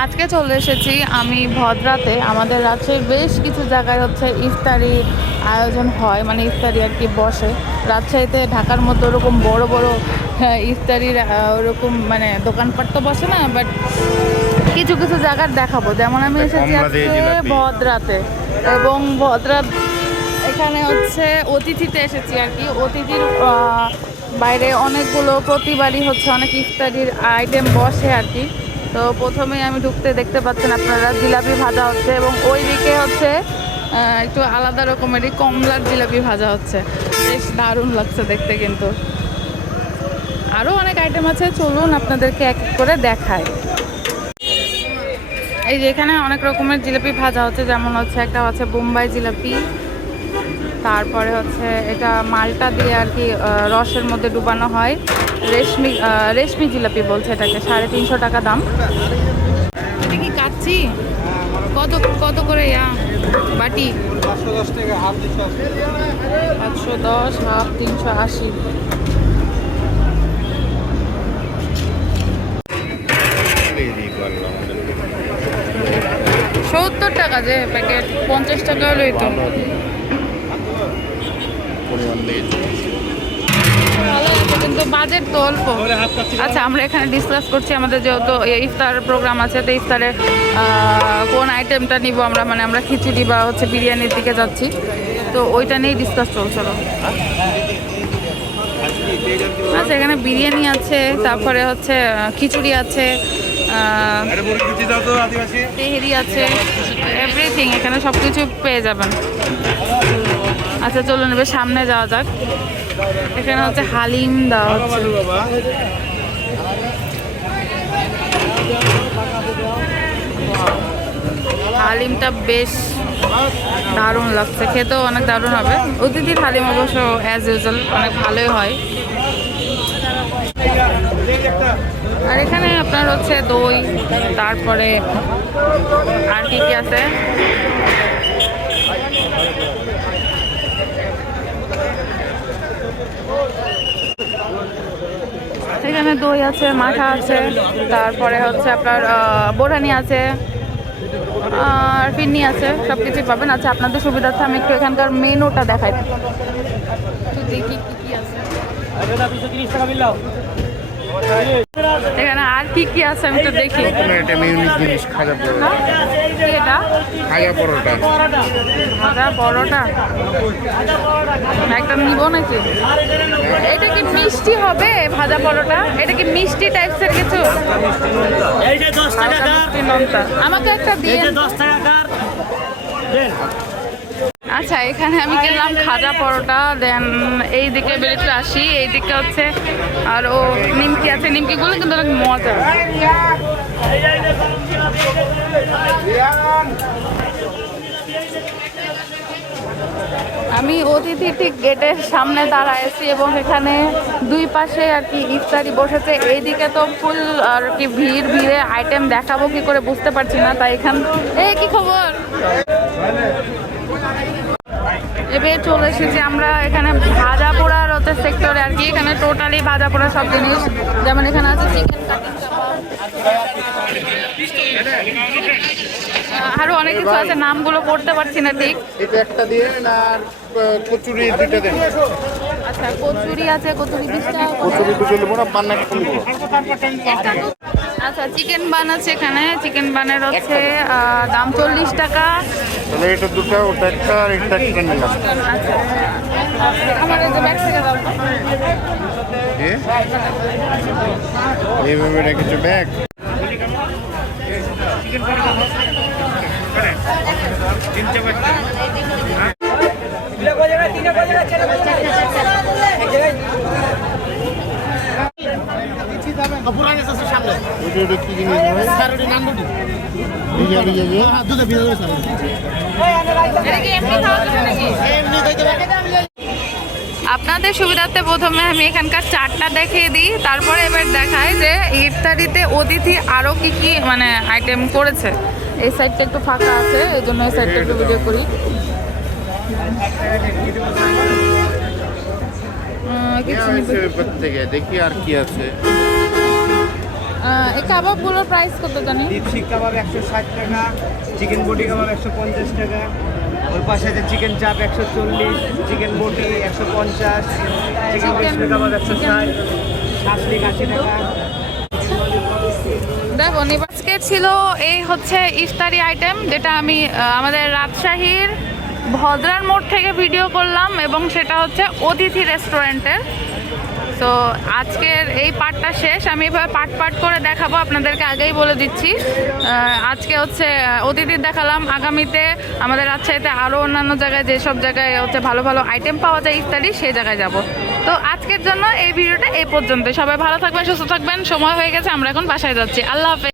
আজকে চলে এসেছি আমি ভদ্রাতে। আমাদের রাজশাহীর বেশ কিছু জায়গায় হচ্ছে ইফতারি আয়োজন হয়, মানে ইফতারি আর কি বসে। রাজশাহীতে ঢাকার মধ্যে ওরকম বড় বড় ইফতারির ওরকম মানে দোকানপাট তো বসে না, বাট কিছু কিছু জায়গার দেখাবো। যেমন আমি এসেছি আজকে ভদ্রাতে, এবং ভদ্রা এখানে হচ্ছে অতিথিতে এসেছি আর কি। অতিথির বাইরে অনেকগুলো প্রতিবারই হচ্ছে অনেক ইফতারির আইটেম বসে আর কি। তো প্রথমেই আমি ঢুকতে দেখতে পাচ্ছেন আপনারা জিলাপি ভাজা হচ্ছে, এবং ওই দিকে হচ্ছে একটু আলাদা রকমেরই কমলার জিলাপি ভাজা হচ্ছে। বেশ দারুণ লাগছে দেখতে। কিন্তু আরও অনেক আইটেম আছে, চলুন আপনাদেরকে এক এক করে দেখায়। এই যে এখানে অনেক রকমের জিলাপি ভাজা হচ্ছে, যেমন হচ্ছে একটা হচ্ছে বোম্বাই জিলাপি, তারপরে হচ্ছে এটা মালটা দিয়ে আর কি রসের মধ্যে ডুবানো হয়। রেশমি জিলাপি বলছে এটাকে, 350 টাকা দাম। এটা কি কাচ্ছি? কত কত করে বাটি? 510, হাফ 380। $70 টাকা যে প্যাকেট, 50 টাকা হলোই তো। ভালো আছে কিন্তু বাজেট তো অল্প। আচ্ছা, আমরা এখানে ডিসকাস করছি আমাদের যেহেতু ইফতার প্রোগ্রাম আছে, তো ইফতারে কোন আইটেমটা নিব আমরা, মানে আমরা খিচুড়ি বা হচ্ছে বিরিয়ানির দিকে যাচ্ছি, তো ওইটা নিয়েই ডিসকাস চলছিল। আচ্ছা, এখানে বিরিয়ানি আছে, তারপরে হচ্ছে খিচুড়ি আছে, তেহেরি আছে, এভরিথিং এখানে সব কিছু পেয়ে যাবেন। আচ্ছা চলুন এবার সামনে যাওয়া যাক। এখানে হচ্ছে হালিম দেওয়া হচ্ছে। হালিমটা বেশ দারুণ লাগছে, খেতেও অনেক দারুণ হবে। অতিথির হালিম অবশ্য অ্যাজ ইউজুয়াল অনেক ভালোই হয়। আর এখানে আপনার হচ্ছে দই, তারপরে আর কি কি আছে, এখানে দই আছে, মাঠা আছে, তারপরে হচ্ছে আপনার বোরহানি আছে, আর ফিরনি আছে, সব কিছুই পাবেন। আচ্ছা, আপনাদের সুবিধার্থে আমি একটু এখানকার মেনুটা দেখাই, দেখি কি কি আছে এখানে, আর কি কি আছে আমি তো দেখি। এটা খাজা পরোটা, খাজা পরোটা একটা নিব নাকি? এটা কি মিষ্টি হবে ভাজা পরোটা? এটা কি মিষ্টি টাইপসের কিছু? আমাকে একটা দিয়ে। আচ্ছা, এখানে আমি কিনলাম খাজা পরোটা। দেন এই দিকে বেরিয়ে আসি, এই দিকে হচ্ছে আরও নিমকি আছে। নিমকিগুলো কিন্তু অনেক মজা। আমি অতিথি ঠিক গেটের সামনে দাঁড়াইছি, এবং এখানে দুই পাশে আর কি ইফতারি বসেছে। এইদিকে তো ফুল আর কি ভিড়ে আইটেম দেখাবো কি করে বুঝতে পারছি না, তাই এখান কি খবর। এবার চলে এসেছি আমরা এখানে ভাজা পোড়ার হচ্ছে সেক্টরে আর কি। এখানে টোটালি ভাজা পোড়া সব জিনিস, যেমন এখানে আছে চিকেন কাটিং কাবাব, আরো অনেক কিছু আছে, নামগুলো পড়তে পারছি না ঠিক। এটা একটা দিয়ে না, কচুরি দুইটা দেন। আচ্ছা, কচুরি আছে, কচুরি 20 টাকা, কচুরি দুটো নেবো না, বান্না কি নেবো? আচ্ছা, চিকেন বান আছে এখানে। চিকেন বানের হচ্ছে দাম 40 টাকা। তাহলে এটা দুটো, ওটা একটা, আর এটা একটা নিলাম। আচ্ছা, আমার এই যে ব্যাগ থেকে দাও তো। এইভাবে রেখেছো ব্যাগ। আপনাদের সুবিধার্থে প্রথমে আমি এখানকার চাটটা দেখিয়ে দিই, তারপরে এবার দেখায় যে ইফতারিতে অতিথি আরও কি কি মানে আইটেম করেছে। এই সাইডটা একটু ফাঁকা আছে, এই জন্য এই সাইডটা একটু ভিডিও করি। দেখি আর কি আছে। এই কাবাবগুলোর প্রাইস কত জানি? ডিপসিক কাবাব 160 টাকা, চিকেন বটি কাবাব 150 টাকা, ওর পাশে আছে চিকেন চাপ 140, চিকেন বটি 150, চিকেন রেশমি কাবাব 160, শাসলিক 80 টাকা। দেখুন আজকে ছিল এই হচ্ছে ইফতারি আইটেম, যেটা আমি আমাদের রাজশাহীর ভদ্রার মোড় থেকে ভিডিও করলাম, এবং সেটা হচ্ছে অতিথি রেস্টুরেন্টের। তো আজকের এই পার্টটা শেষ, আমি এভাবে পার্ট করে দেখাবো আপনাদেরকে, আগেই বলে দিচ্ছি। আজকে হচ্ছে অতিথির দেখালাম, আগামীতে আমাদের রাজশাহীতে আরও অন্যান্য জায়গায় যেসব জায়গায় হচ্ছে ভালো ভালো আইটেম পাওয়া যায় ইফতারি, সেই জায়গায় যাব। তো আজকের জন্য এই ভিডিওটা এই পর্যন্ত। সবাই ভালো থাকবেন, সুস্থ থাকবেন। সময় হয়ে গেছে, আমরা এখন বাসায় যাচ্ছি। আল্লাহ হাফেজ।